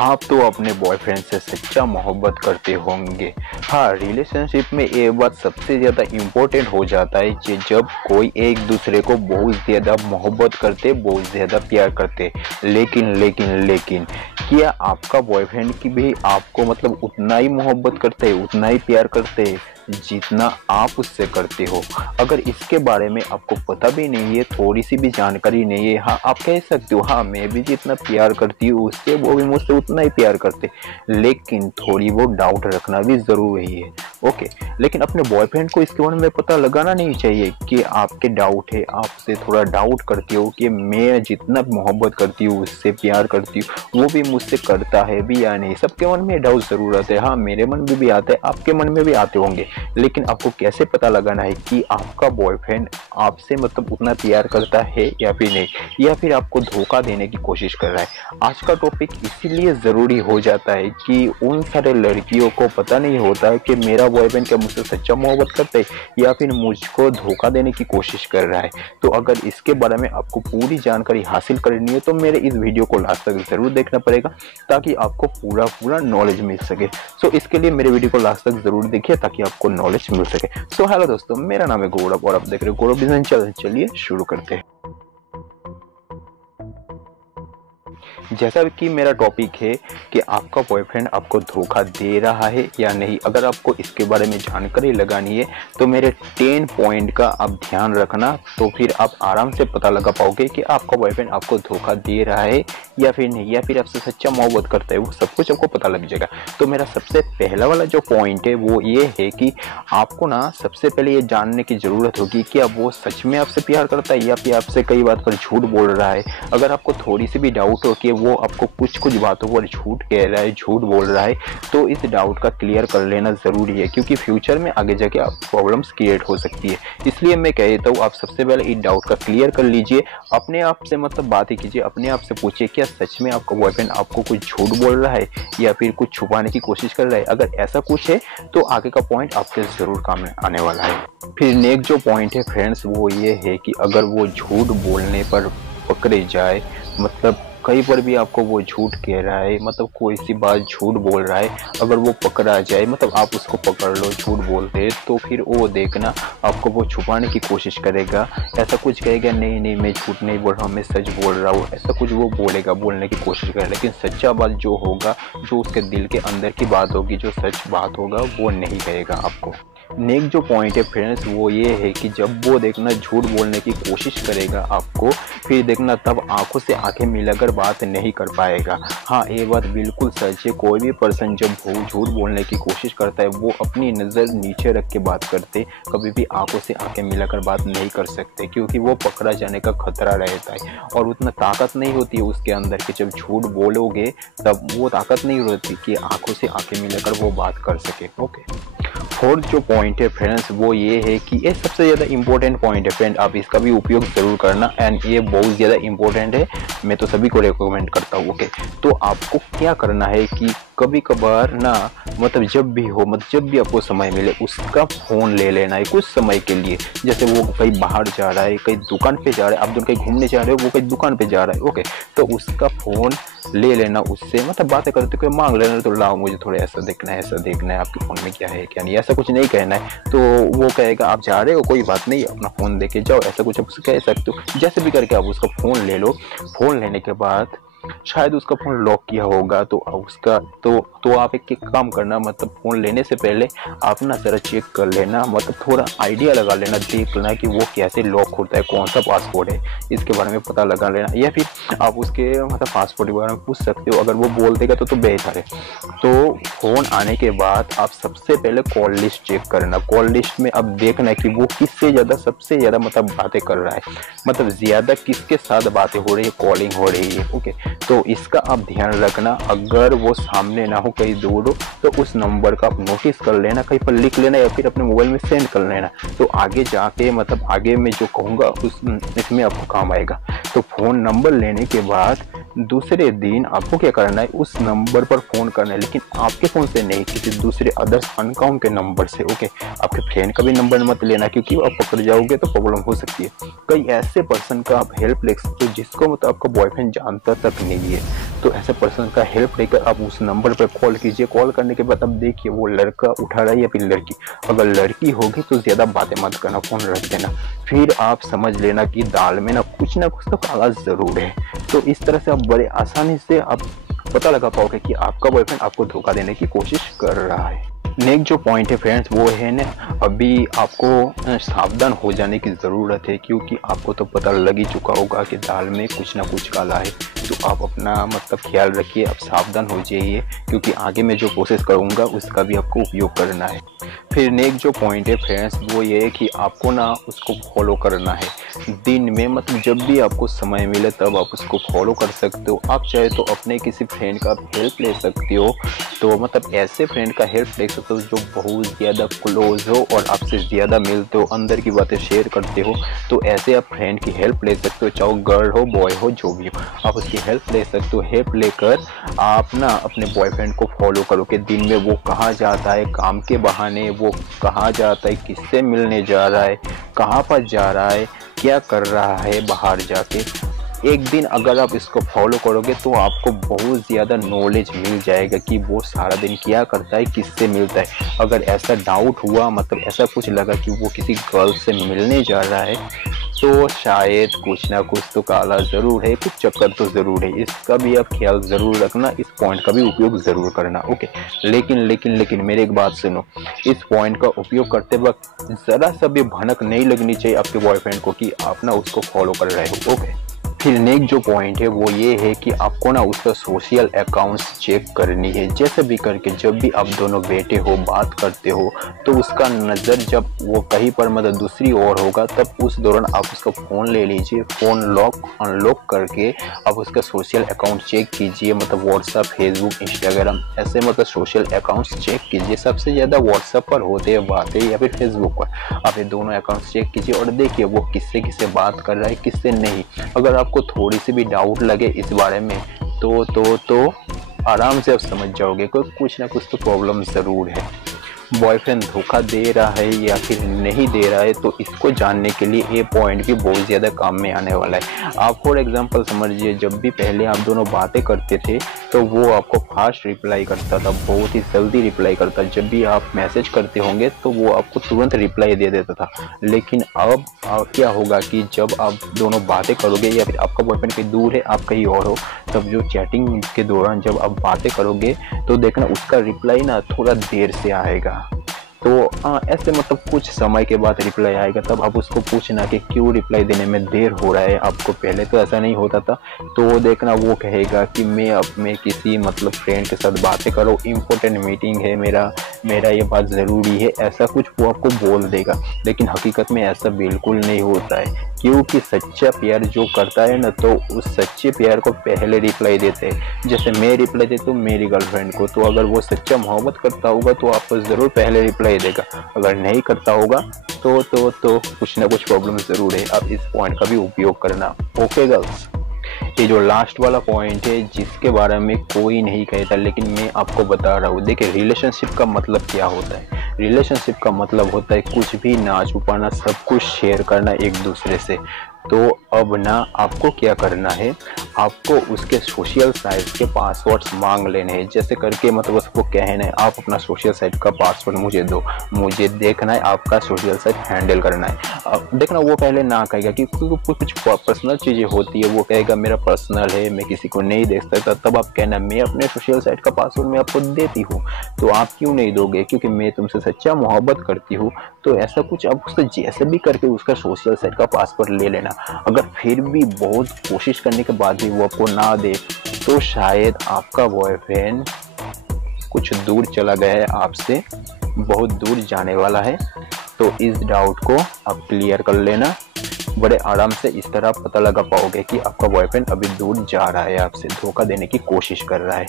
आप तो अपने बॉयफ्रेंड से सच्चा मोहब्बत करते होंगे। हाँ, रिलेशनशिप में ये बात सबसे ज़्यादा इम्पोर्टेंट हो जाता है कि जब कोई एक दूसरे को बहुत ज़्यादा मोहब्बत करते, बहुत ज़्यादा प्यार करते। लेकिन क्या आपका बॉयफ्रेंड की भी आपको मतलब उतना ही मोहब्बत करते हैं, उतना ही प्यार करते हैं जितना आप उससे करते हो? अगर इसके बारे में आपको पता भी नहीं है, थोड़ी सी भी जानकारी नहीं है, हाँ आप कह सकते हो हाँ मैं भी जितना प्यार करती हूँ उससे, वो भी मुझसे उतना ही प्यार करते, लेकिन थोड़ी बहुत डाउट रखना भी जरूरी है। ओके, लेकिन अपने बॉयफ्रेंड को इसके बारे में पता लगाना नहीं चाहिए कि आपके डाउट है, आपसे थोड़ा डाउट करती हो कि मैं जितना मोहब्बत करती हूँ, उससे प्यार करती हूँ, वो भी मुझसे करता है भी या नहीं। सबके मन में डाउट जरूर आते हैं, हाँ मेरे मन में भी आते हैं, आपके मन में भी आते होंगे। लेकिन आपको कैसे पता लगाना है कि आपका बॉयफ्रेंड आपसे मतलब उतना प्यार करता है या फिर नहीं, या फिर आपको धोखा देने की कोशिश कर रहा है? आज का टॉपिक इसीलिए ज़रूरी हो जाता है कि उन सारे लड़कियों को पता नहीं होता है कि मेरा बॉयफ्रेंड क्या मुझसे सच्चा मोहब्बत करता है या फिर मुझको धोखा देने की कोशिश कर रहा है। तो अगर इसके बारे में आपको पूरी जानकारी हासिल करनी है तो मेरे इस वीडियो को लास्ट तक ज़रूर देखना पड़ेगा, ताकि आपको पूरा नॉलेज मिल सके। सो इसके लिए मेरे वीडियो को लास्ट तक ज़रूर देखिए ताकि आपको नॉलेज मिल सके। सो हेलो दोस्तों, मेरा नाम है गौरव और आप देख रहे हो गौरव बिजनेस चैनल। चलिए शुरू करते हैं। जैसा कि मेरा टॉपिक है कि आपका बॉयफ्रेंड आपको धोखा दे रहा है या नहीं, अगर आपको इसके बारे में जानकारी लगानी है तो मेरे 10 पॉइंट का आप ध्यान रखना, तो फिर आप आराम से पता लगा पाओगे कि आपका बॉयफ्रेंड आपको धोखा दे रहा है या फिर नहीं, या फिर आपसे सच्चा मोहब्बत करता है, वो सब कुछ आपको पता लग जाएगा। तो मेरा सबसे पहला वाला जो पॉइंट है वो ये है कि आपको ना सबसे पहले ये जानने की ज़रूरत होगी कि अब वो सच में आपसे प्यार करता है या फिर आपसे कई बात पर झूठ बोल रहा है। अगर आपको थोड़ी सी भी डाउट हो कि वो आपको कुछ बातों पर झूठ कह रहा है, झूठ बोल रहा है, तो इस डाउट का क्लियर कर लेना ज़रूरी है, क्योंकि फ्यूचर में आगे जाके आप प्रॉब्लम्स क्रिएट हो सकती है। इसलिए मैं कहता हूँ आप सबसे पहले इस डाउट का क्लियर कर लीजिए। अपने आप से मतलब बातें कीजिए, अपने आप से पूछिए क्या सच में आपका बॉयफ्रेंड आपको कुछ झूठ बोल रहा है या फिर कुछ छुपाने की कोशिश कर रहा है। अगर ऐसा कुछ है तो आगे का पॉइंट आपके ज़रूर काम में आने वाला है। फिर नेक्स्ट जो पॉइंट है फ्रेंड्स वो ये है कि अगर वो झूठ बोलने पर पकड़े जाए, मतलब कहीं पर भी आपको वो झूठ कह रहा है, मतलब कोई सी बात झूठ बोल रहा है, अगर वो पकड़ा जाए, मतलब आप उसको पकड़ लो झूठ बोलते हैं, तो फिर वो देखना आपको वो छुपाने की कोशिश करेगा। ऐसा कुछ कहेगा नहीं मैं झूठ नहीं बोल रहा हूँ, मैं सच बोल रहा हूँ, ऐसा कुछ वो बोलेगा, बोलने की कोशिश करेगा। लेकिन सच्चा बात जो होगा, जो उसके दिल के अंदर की बात होगी, जो सच बात होगा, वो नहीं कहेगा आपको। नेक्स्ट जो पॉइंट है फ्रेंड्स वो ये है कि जब वो देखना झूठ बोलने की कोशिश करेगा आपको, फिर देखना तब आंखों से आंखें मिलाकर बात नहीं कर पाएगा। हाँ ये बात बिल्कुल सच है, कोई भी पर्सन जब झूठ बोलने की कोशिश करता है वो अपनी नज़र नीचे रख के बात करते, कभी भी आंखों से आंखें मिलाकर बात नहीं कर सकते, क्योंकि वो पकड़ा जाने का खतरा रहता है और उतना ताकत नहीं होती है उसके अंदर कि जब झूठ बोलोगे तब वो ताकत नहीं होती कि आंखों से आंखें मिलाकर वो बात कर सके। ओके, फोर्थ जो पॉइंट है फ्रेंड्स वो ये है कि ये सबसे ज़्यादा इंपॉर्टेंट पॉइंट है फ्रेंड, आप इसका भी उपयोग ज़रूर करना, एंड ये बहुत ज़्यादा इंपॉर्टेंट है, मैं तो सभी को रिकमेंड करता हूँ। ओके, तो आपको क्या करना है कि कभी कभार ना, मतलब जब भी हो, मतलब जब भी आपको समय मिले उसका फ़ोन ले लेना है कुछ समय के लिए। जैसे वो कहीं बाहर जा रहा है, कहीं दुकान पे जा रहा है, आप दोनों कहीं घूमने जा रहे हो, वो कहीं दुकान पे जा रहा है, ओके, तो उसका फ़ोन ले लेना, उससे मतलब बातें करते हुए मांग लेना, तो लाओ मुझे थोड़ा ऐसा देखना है आपके फ़ोन में क्या है क्या नहीं, ऐसा कुछ नहीं कहना है। तो वो कहेगा आप जा रहे हो कोई बात नहीं, अपना फ़ोन दे के जाओ, ऐसा कुछ आप कह सकते हो। जैसे भी करके आप उसका फ़ोन ले लो। फ़ोन लेने के बाद शायद उसका फ़ोन लॉक किया होगा, तो उसका तो आप एक काम करना, मतलब फ़ोन लेने से पहले आप ना ज़रा चेक कर लेना, मतलब थोड़ा आइडिया लगा लेना, देख लेना कि वो कैसे लॉक होता है, कौन सा पासवर्ड है, इसके बारे में पता लगा लेना। या फिर आप उसके मतलब पासवर्ड के बारे में पूछ सकते हो, अगर वो बोल देगा तो बेहतर है। तो फ़ोन आने के बाद आप सबसे पहले कॉल लिस्ट चेक करना। कॉल लिस्ट में अब देखना कि वो किससे ज़्यादा, सबसे ज़्यादा मतलब बातें कर रहा है, मतलब ज़्यादा किसके साथ बातें हो रही है, कॉलिंग हो रही है। ओके, तो इसका आप ध्यान रखना, अगर वो सामने ना हो, कहीं दूर हो, तो उस नंबर का आप नोटिस कर लेना, कहीं पर लिख लेना या फिर अपने मोबाइल में सेंड कर लेना। तो आगे जाके मतलब आगे मैं जो कहूँगा इसमें आपको काम आएगा। तो फ़ोन नंबर लेने के बाद दूसरे दिन आपको क्या करना है, उस नंबर पर फ़ोन करना है, लेकिन आपके फ़ोन से नहीं, किसी दूसरे अदर्स अनकाउंट के नंबर से। ओके, आपके फ्रेंड का भी नंबर मत लेना, क्योंकि आप पकड़ जाओगे तो प्रॉब्लम हो सकती है। कई ऐसे पर्सन का आप हेल्प ले सकते हो जिसको मतलब आपका बॉयफ्रेंड जानता तक नहीं है। तो ऐसे पर्सन का हेल्प लेकर आप उस नंबर पर कॉल कीजिए। कॉल करने के बाद अब देखिए वो लड़का उठा रहा है या फिर लड़की। अगर लड़की होगी तो ज़्यादा बातें मत करना, फ़ोन रख देना। फिर आप समझ लेना कि दाल में ना कुछ तो काला ज़रूर है। तो इस तरह से आप बड़े आसानी से आप पता लगा पाओगे कि आपका बॉयफ्रेंड आपको धोखा देने की कोशिश कर रहा है। नेक्स्ट जो पॉइंट है फ्रेंड्स वो है ना, अभी आपको सावधान हो जाने की ज़रूरत है, क्योंकि आपको तो पता लग ही चुका होगा कि दाल में कुछ ना कुछ काला है। तो आप अपना मतलब ख्याल रखिए, आप सावधान हो जाइए, क्योंकि आगे मैं जो प्रोसेस करूँगा उसका भी आपको उपयोग करना है। फिर नेक्स्ट जो पॉइंट है फ्रेंड्स वो ये है कि आपको ना उसको फॉलो करना है दिन में, मतलब जब भी आपको समय मिले तब आप उसको फॉलो कर सकते हो। आप चाहे तो अपने किसी फ्रेंड का हेल्प ले सकते हो, तो मतलब ऐसे फ्रेंड का हेल्प ले सकते हो जो बहुत ज़्यादा क्लोज हो और आपसे ज़्यादा मिलते हो, अंदर की बातें शेयर करते हो। तो ऐसे आप फ्रेंड की हेल्प ले सकते हो, चाहे गर्ल हो बॉय हो जो भी हो, आप उसकी हेल्प ले सकते हो। हेल्प लेकर आप ना अपने बॉयफ्रेंड को फॉलो करो कि दिन में वो कहाँ जाता है, काम के बहाने वो कहाँ जाता है, किससे मिलने जा रहा है, कहाँ पर जा रहा है, क्या कर रहा है बाहर जाके। एक दिन अगर आप इसको फॉलो करोगे तो आपको बहुत ज़्यादा नॉलेज मिल जाएगा कि वो सारा दिन क्या करता है, किससे मिलता है। अगर ऐसा डाउट हुआ, मतलब ऐसा कुछ लगा कि वो किसी गर्ल से मिलने जा रहा है, तो शायद कुछ ना कुछ तो काला ज़रूर है, कुछ चक्कर तो ज़रूर है। इसका भी आप ख्याल ज़रूर रखना, इस पॉइंट का भी उपयोग ज़रूर करना। ओके, लेकिन मेरी एक बात सुनो, इस पॉइंट का उपयोग करते वक्त ज़रा सा भी भनक नहीं लगनी चाहिए आपके बॉयफ्रेंड को कि आप ना उसको फॉलो कर रहे हो। ओके, फिर नेक्स्ट जो पॉइंट है वो ये है कि आपको ना उसका सोशल अकाउंट्स चेक करनी है। जैसे भी करके जब भी आप दोनों बैठे हो बात करते हो तो उसका नज़र जब वो कहीं पर मतलब दूसरी ओर होगा तब उस दौरान आप उसका फ़ोन ले लीजिए, फ़ोन लॉक अनलॉक करके आप उसका सोशल अकाउंट चेक कीजिए, मतलब व्हाट्सअप, फेसबुक, इंस्टाग्राम, ऐसे मतलब सोशल अकाउंट्स चेक कीजिए। सबसे ज़्यादा व्हाट्सअप पर होते हैं बातें या फिर फेसबुक पर। आप ये दोनों अकाउंट्स चेक कीजिए और देखिए वो किससे किससे बात कर रहा है, किससे नहीं। अगर आपको थोड़ी सी भी डाउट लगे इस बारे में तो आराम से आप समझ जाओगे कि कुछ ना कुछ तो प्रॉब्लम ज़रूर है। बॉयफ्रेंड धोखा दे रहा है या फिर नहीं दे रहा है, तो इसको जानने के लिए ये पॉइंट भी बहुत ज़्यादा काम में आने वाला है। आप फॉर एग्जांपल समझिए, जब भी पहले आप दोनों बातें करते थे तो वो आपको फास्ट रिप्लाई करता था, बहुत ही जल्दी रिप्लाई करता। जब भी आप मैसेज करते होंगे तो वो आपको तुरंत रिप्लाई दे देता था। लेकिन अब क्या होगा कि जब आप दोनों बातें करोगे या फिर आपका बॉयफ्रेंड कहीं दूर है, आप कहीं और हो, तब जो चैटिंग के दौरान जब आप बातें करोगे तो देखना उसका रिप्लाई ना थोड़ा देर से आएगा। तो ऐसे मतलब कुछ समय के बाद रिप्लाई आएगा, तब आप उसको पूछना कि क्यों रिप्लाई देने में देर हो रहा है आपको। पहले तो ऐसा नहीं होता था। तो वो देखना वो कहेगा कि मैं अब मैं किसी मतलब फ्रेंड के साथ बातें करो, इम्पोर्टेंट मीटिंग है, मेरा ये बात ज़रूरी है, ऐसा कुछ वो आपको बोल देगा। लेकिन हकीकत में ऐसा बिल्कुल नहीं होता है, क्योंकि सच्चा प्यार जो करता है ना, तो उस सच्चे प्यार को पहले रिप्लाई देते हैं। जैसे मैं रिप्लाई देता हूँ मेरी गर्लफ्रेंड को, तो अगर वो सच्चा मोहब्बत करता होगा तो आपको ज़रूर पहले रिप्लाई देगा। अगर नहीं करता होगा तो कुछ ना कुछ प्रॉब्लम ज़रूर है। आप इस पॉइंट का भी उपयोग करना। ओके गर्ल्स, ये जो लास्ट वाला पॉइंट है जिसके बारे में कोई नहीं कहता लेकिन मैं आपको बता रहा हूँ। देखिए, रिलेशनशिप का मतलब क्या होता है? रिलेशनशिप का मतलब होता है कुछ भी ना छुपाना, सब कुछ शेयर करना एक दूसरे से। तो अब ना आपको क्या करना है, आपको उसके सोशल साइट के पासवर्ड्स मांग लेने हैं। जैसे करके मतलब उसको कहना है आप अपना सोशल साइट का पासवर्ड मुझे दो, मुझे देखना है, आपका सोशल साइट हैंडल करना है। अब देखना वो पहले ना कहेगा कि कुछ पर्सनल चीज़ें होती है, वो कहेगा मेरा पर्सनल है, मैं किसी को नहीं देख सकता। तब आप कहना मैं अपने सोशल साइट का पासवर्ड मैं आपको देती हूँ, तो आप क्यों नहीं दोगे? क्योंकि मैं तुमसे सच्चा मोहब्बत करती हूँ। तो ऐसा कुछ आप उसको जैसे भी करके उसका सोशल साइट का पासवर्ड ले लेना। अगर फिर भी बहुत कोशिश करने के बाद भी वो आपको ना दे, तो शायद आपका बॉयफ्रेंड कुछ दूर चला गया है आपसे, बहुत दूर जाने वाला है। तो इस डाउट को आप क्लियर कर लेना। बड़े आराम से इस तरह पता लगा पाओगे कि आपका बॉयफ्रेंड अभी दूर जा रहा है, आपसे धोखा देने की कोशिश कर रहा है।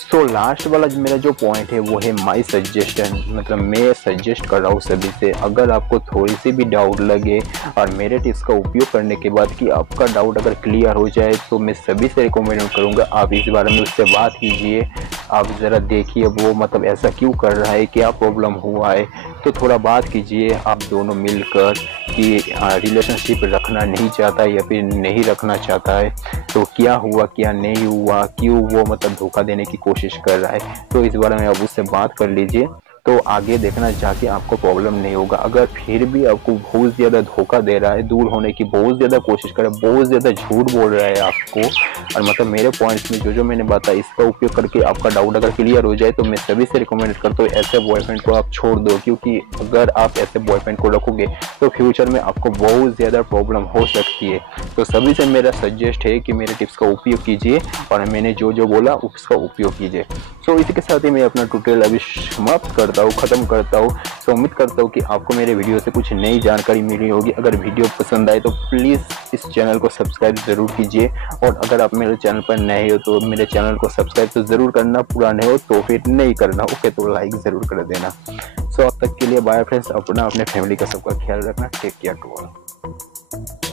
सो लास्ट वाला मेरा जो पॉइंट है वो है माई सजेशन, मतलब मैं सजेस्ट कर रहा हूँ सभी से, अगर आपको थोड़ी सी भी डाउट लगे और मेरे टिप्स का उपयोग करने के बाद कि आपका डाउट अगर क्लियर हो जाए, तो मैं सभी से रिकमेंड करूँगा आप इस बारे में उससे बात कीजिए। आप ज़रा देखिए वो मतलब ऐसा क्यों कर रहा है, क्या प्रॉब्लम हुआ है, तो थोड़ा बात कीजिए आप दोनों मिलकर। कि रिलेशनशिप रखना नहीं चाहता या फिर नहीं रखना चाहता है, तो क्या हुआ क्या नहीं हुआ, क्यों वो मतलब धोखा देने की कोशिश कर रहा है, तो इस बारे में आप उससे बात कर लीजिए। तो आगे देखना जाके आपको प्रॉब्लम नहीं होगा। अगर फिर भी आपको बहुत ज़्यादा धोखा दे रहा है, दूर होने की बहुत ज़्यादा कोशिश कर रहा है, बहुत ज़्यादा झूठ बोल रहा है आपको, और मतलब मेरे पॉइंट्स में जो मैंने बताया इसका उपयोग करके आपका डाउट अगर क्लियर हो जाए, तो मैं सभी से रिकमेंड करता हूँ ऐसे बॉयफ्रेंड को आप छोड़ दो। क्योंकि अगर आप ऐसे बॉयफ्रेंड को रखोगे तो फ्यूचर में आपको बहुत ज़्यादा प्रॉब्लम हो सकती है। तो सभी से मेरा सजेस्ट है कि मेरे टिप्स का उपयोग कीजिए और मैंने जो बोला उसका उपयोग कीजिए। सो इसी के साथ ही मैं अपना ट्यूटोरियल अभी समाप्त करता हूँ, ख़त्म करता हूँ। सो उम्मीद करता हूँ कि आपको मेरे वीडियो से कुछ नई जानकारी मिली होगी। अगर वीडियो पसंद आए तो प्लीज़ इस चैनल को सब्सक्राइब ज़रूर कीजिए, और अगर आप मेरे चैनल पर नए हो तो मेरे चैनल को सब्सक्राइब तो ज़रूर करना, पुराने हो तो फिर नहीं करना, ओके, तो लाइक ज़रूर कर देना। सो अब तक के लिए बाय फ्रेंड्स, अपना अपने फैमिली का सबका ख्याल रखना। Take care to all.